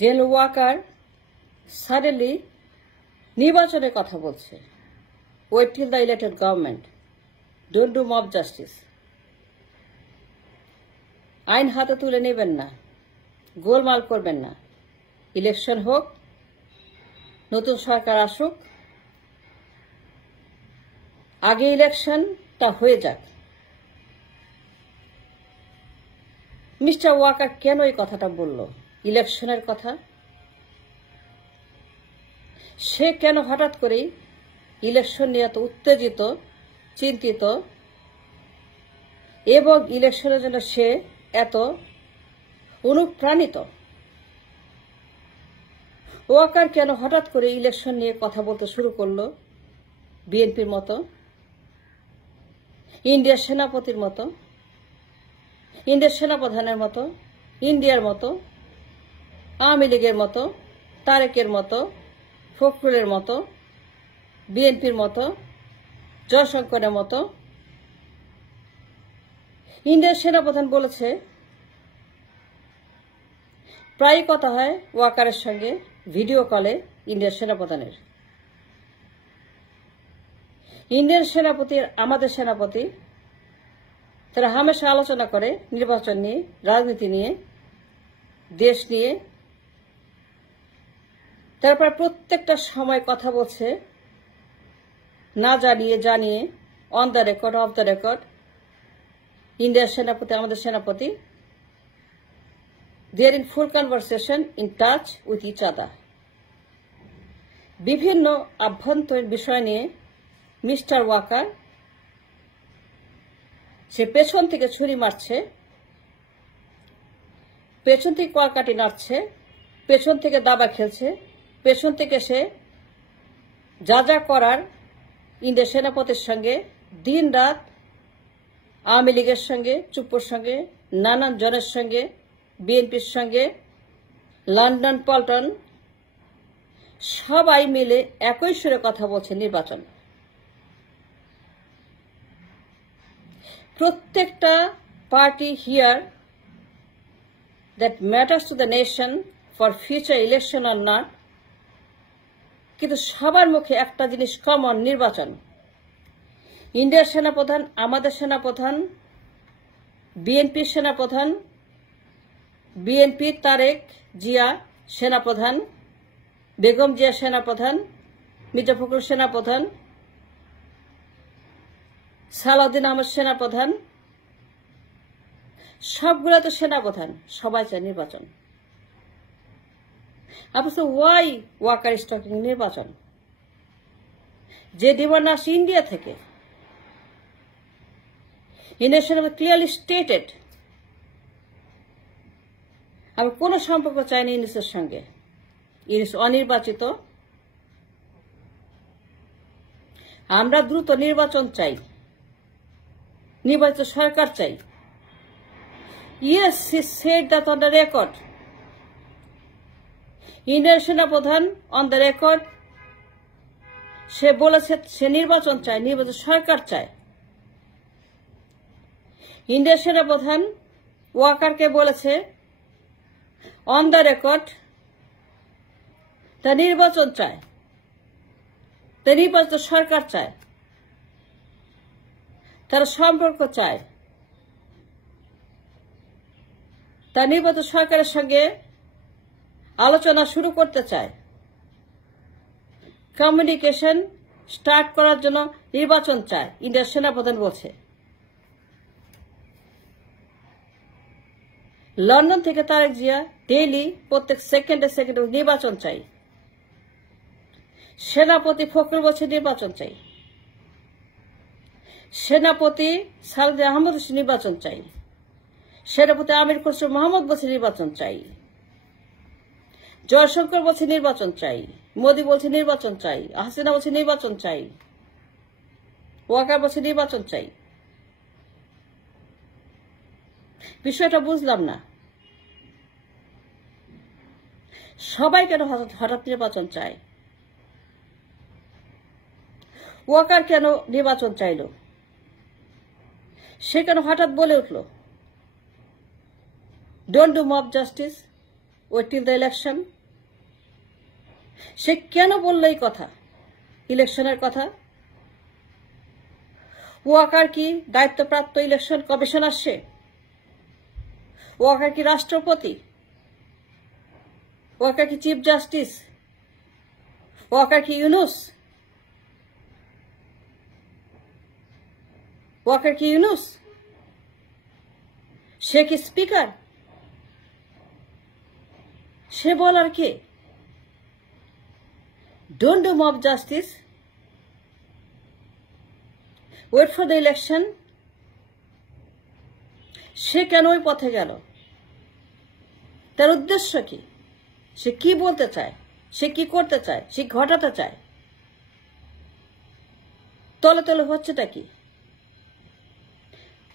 General Waker suddenly নির্বাচনের কথা বলছে। Wait till the elected government, don't do mob justice. আইন হাতে তুলে নেবেন না, গোলমাল করবেন না। ইলেকশন হোক, নতুন সরকার আসুক, আগে ইলেকশনটা হয়ে যাক। মিস্টার ওয়াকার কেন এই কথাটা বলল, ইলেকশনের কথা? সে কেন হঠাৎ করেই ইলেকশন নিয়ে এত উত্তেজিত, চিন্তিত, এবং ইলেকশনের জন্য সে এত অনুপ্রাণিত? ওয়াকার কেন হঠাৎ করে ইলেকশন নিয়ে কথা বলতে শুরু করলো? বিএনপির মতো, ইন্ডিয়ার সেনাপতির মতো, ইন্ডিয়ার সেনাপ্রধানের মতো, ইন্ডিয়ার মতো, আওয়ামী লীগের মতো, তারেকের মতো, ফখরুলের মতো, বিএনপির মতো, জয়শঙ্করের মতো। ইন্ডিয়ার সেনাপ্রধান বলেছে, প্রায় কথা হয় ওয়াকারের সঙ্গে ভিডিও কলে ইন্ডিয়ার সেনাপ্রধানের। ইন্ডিয়ান সেনাপতি, আমাদের সেনাপতি, তারা হামেশা আলোচনা করে নির্বাচন নিয়ে, রাজনীতি নিয়ে, দেশ নিয়ে। তারপর প্রত্যেকটা সময় কথা বলছে না জানিয়ে জানিয়ে, on the record, of the record. ইন্ডিয়ার সেনাপতি, আমাদের সেনাপতি, they are in full conversation, in touch with each other. বিভিন্ন আভ্যন্তরীণ বিষয় নিয়ে মিস্টার ওয়াকার সে পেছন থেকে ছুরি মারছে, পেছন থেকে কলকাঠি নাড়ছে, পেছন থেকে দাবা খেলছে, পেছন থেকে সে যা যা করার ইন্ডিয়ার সেনাপতির সঙ্গে দিন রাত, আওয়ামী লীগের সঙ্গে, চুপ্পুর সঙ্গে, নানান জনের সঙ্গে, বিএনপির সঙ্গে, লন্ডন পল্টন, সবাই মিলে একই সুরে কথা বলছে নির্বাচন। প্রত্যেকটা party here that matters to the nation for future election or not, কিন্তু সবার মুখে একটা জিনিস কমন, নির্বাচন। ইন্ডিয়ার সেনাপ্রধান, আমাদের সেনাপ্রধান, বিএনপির সেনাপ্রধান, বিএনপি তারেক জিয়া সেনাপ্রধান, বেগম জিয়া সেনাপ্রধান, মির্জা ফখরুল সেনাপ্রধান, সালাউদ্দিন আহমেদ সেনাপ্রধান, সবগুলো তো সেনাপ্রধান, সবাই চায় নির্বাচন। অথচ ওয়াই ওয়াকার ইজ টকিং নির্বাচন? যে ডিমান্ড আসছে ইন্ডিয়া থেকে, ইন্ডিয়ার সেনাপতি ক্লিয়ারলি স্টেটেড, আমি কোনো সম্পর্ক চাইনি ইউনিসের সঙ্গে। ইউনিস অনির্বাচিত, আমরা দ্রুত নির্বাচন চাই, নির্বাচিত সরকার চাই। Yes, he said that on the record. ইন্ডিয়ার সেনাপ্রধান অন দ্য রেকর্ড সে বলেছে সে নির্বাচন চায়, নির্বাচিত সরকার চায়। ইন্ডিয়ার সেনাপ্রধান ওয়াকারকে বলেছে অন দ্য রেকর্ড তা নির্বাচন চায়, তা নির্বাচিত সরকার চায়, তারা সম্পর্ক চায়, তা নির্বাচিত সরকারের সঙ্গে আলোচনা শুরু করতে চায়, কমিউনিকেশন স্টার্ট করার জন্য নির্বাচন চায়। ইন্ডিয়ার সেনাপ্রধান বলছে লন্ডন থেকে তারেক জিয়া ডেইলি প্রত্যেক সেকেন্ডে সেকেন্ডে নির্বাচন চাই। সেনাপতি ফখরুল বলছে নির্বাচন চাই, সেনাপতি সালাউদ্দিন আহমেদ নির্বাচন চাই, সেনাপতি আমির খসরু মোহাম্মদ বলছে নির্বাচন চাই, জয়শঙ্কর বলছে নির্বাচন চাই, মোদি বলছে নির্বাচন চাই, হাসিনা বলছে নির্বাচন চাই, ওয়াকার বলছে নির্বাচন চাই। বিষয়টা বুঝলাম না, সবাই কেন হঠাৎ নির্বাচন চায়? ওয়াকার কেন নির্বাচন চাইল? সে কেন হঠাৎ বলে উঠল don't do mob justice? Wait till the election. সে কেন বলল এই কথা, ইলেকশনের কথা? ওয়াকার কি দায়িত্বপ্রাপ্ত ইলেকশন কমিশনার? সে ওয়াকার কি রাষ্ট্রপতি? ওয়াকার কি চিফ জাস্টিস? ওয়াকার কি ইউনুস? ওয়াকার কি ইউনুস? সে কি স্পিকার? সে বলার কে? Don't do mob justice, wait for the election. সে কেন ওই পথে গেল? তার উদ্দেশ্য কি? সে কি বলতে চায়? সে কি করতে চায়? সে ঘটাতে চায়? তলে তলে হচ্ছেটা কি?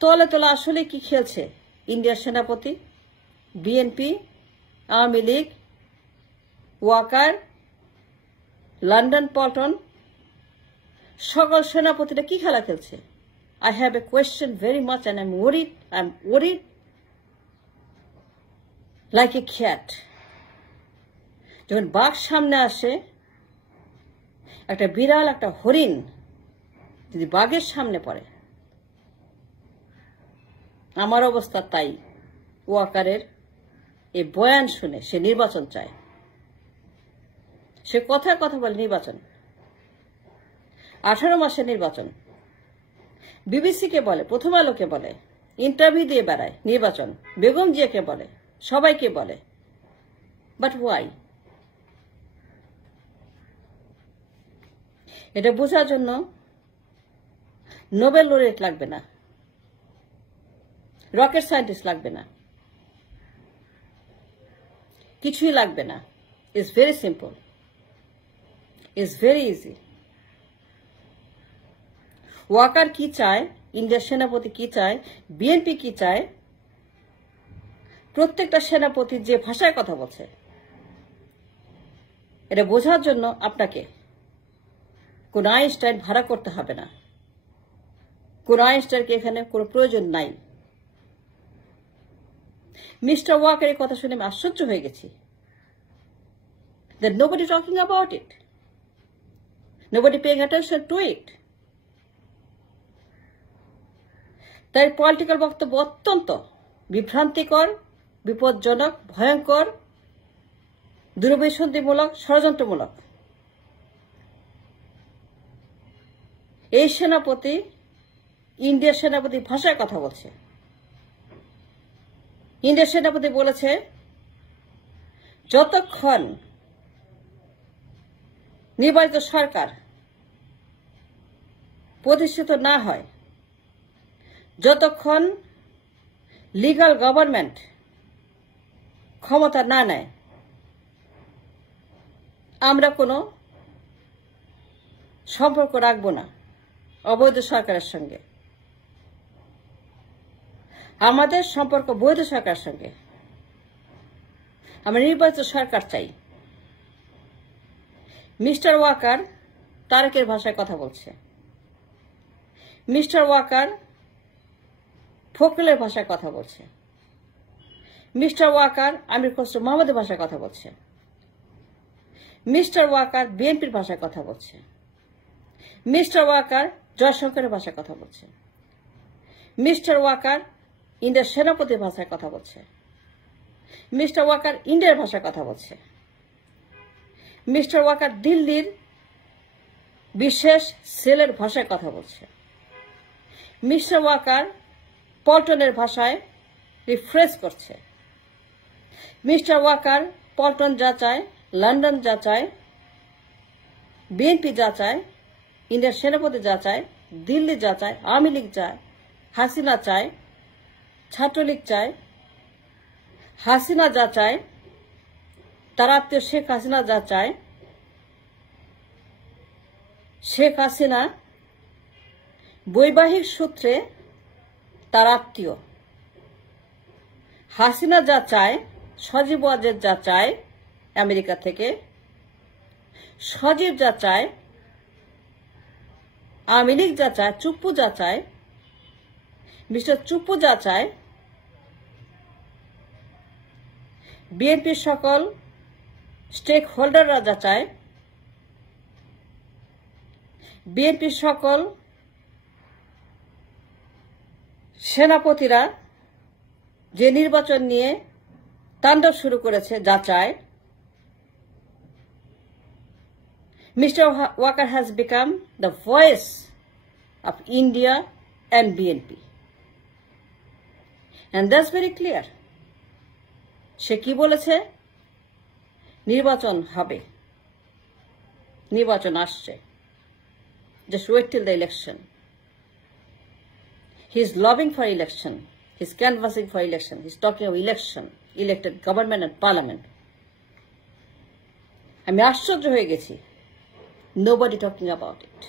তলে তলে আসলে কি খেলছে ইন্ডিয়ার সেনাপতি, বিএনপি, আওয়ামী লীগ, ওয়াকার, লন্ডন পল্টন, সকল সেনাপতিরা কি খেলা খেলছে? I have a question very much and I'm worried like a cat. যখন বাঘ সামনে আসে, একটা বিড়াল, একটা হরিণ যদি বাঘের সামনে পড়ে, আমার অবস্থা তাই। ওয়াকারের এই বয়ান শুনে সে নির্বাচন চায়। সে কথা বলে নির্বাচন, 18 মাসের নির্বাচন। বিবিসিকে বলে, প্রথম আলোকে বলে, ইন্টারভিউ দিয়ে বেড়ায় নির্বাচন, বেগম জিয়াকে বলে, সবাইকে বলে। But why? এটা বোঝার জন্য নোবেল লরেট লাগবে না, রকেট সায়েন্টিস্ট লাগবে না, কিছুই লাগবে না। It's very simple, it's very easy. Waker কি চায়, ইন্ডিয়ার সেনাপতি কি চায়, বিএনপি কি চায়, প্রত্যেকটা সেনাপতি যে ভাষায় কথা বলছে, এটা বোঝার জন্য আপনাকে কোন আইনস্টাইন ভাড়া করতে হবে না। কোন আইনস্টাইনকে এখানে কোনো প্রয়োজন নাই। মিস্টার ওয়াকারের কথা শুনে আমি আশ্চর্য হয়ে গেছি। That nobody talking about it, nobody paying attention to it. তাই পলিটিক্যাল বক্তব্য অত্যন্ত বিভ্রান্তিকর, বিপজ্জনক, ভয়ঙ্কর, দুরভিসন্ধিমূলক, ষড়যন্ত্রমূলক। এই সেনাপতি ইন্ডিয়ার সেনাপতি ভাষায় কথা বলছে। ইন্ডিয়ার সেনাপতি বলেছে, যতক্ষণ নির্বাচিত সরকার প্রতিষ্ঠিত না হয়, যতক্ষণ লিগ্যাল গভর্নমেন্ট ক্ষমতা না নেয়, আমরা কোনো সম্পর্ক রাখব না অবৈধ সরকারের সঙ্গে। আমাদের সম্পর্ক বৈধ সরকারের সঙ্গে। আমরা নির্বাচিত সরকার চাই। মিস্টার ওয়াকার তারেকের ভাষায় কথা বলছে। মিস্টার ওয়াকার ফখরুলের ভাষায় কথা বলছে। মিস্টার ওয়াকার আমির খসরু মোহাম্মদের ভাষায় কথা বলছে। মিস্টার ওয়াকার বিএনপির ভাষায় কথা বলছে। মিস্টার ওয়াকার জয়শঙ্করের ভাষায় কথা বলছে। মিস্টার ওয়াকার ইন্ডিয়ার সেনাপতির ভাষায় কথা বলছে। মিস্টার ওয়াকার ইন্ডিয়ার ভাষায় কথা বলছে। মিস্টার ওয়াকার দিল্লির বিশেষ সেলের ভাষায় কথা বলছে। মিস্টার ওয়াকার পল্টনের ভাষায় রিফ্রেশ করছে। মিস্টার ওয়াকার পল্টন যা চায়, লন্ডন যা চায়, বিএনপি যা চায়, ইন্ডিয়ার সেনাপতি যা চায়, দিল্লি যা চায়, আওয়ামী লীগ চায়, হাসিনা চায়, ছাত্রলীগ চায়, হাসিনা যা চায়, তার আত্মীয় শেখ হাসিনা যা চায়, শেখ হাসিনা বৈবাহিক সূত্রে তার আত্মীয়। হাসিনা যা চায়, সজীব ওয়াজেদ যা চায় আমেরিকা থেকে, সজীব যা চায়, আওয়ামী লীগ যা চায়, চুপ্পু যা চায়, মিস্টার চুপ্পু যা চায়, বিএনপির সকল স্টেক হোল্ডাররা যা চায়, বিএনপির সকল সেনাপতিরা যে নির্বাচন নিয়ে তাণ্ডব শুরু করেছে, যা চায়, Mr. Walker has become the voice of India and BNP. And that's very clear. সে কি বলেছে? নির্বাচন হবে, নির্বাচন আসছে, just wait till the election. He is lobbying for election, he is canvassing for election, he is talking of election, elected government and parliament. আমি আশ্চর্য হয়ে গেছি, nobody talking about it.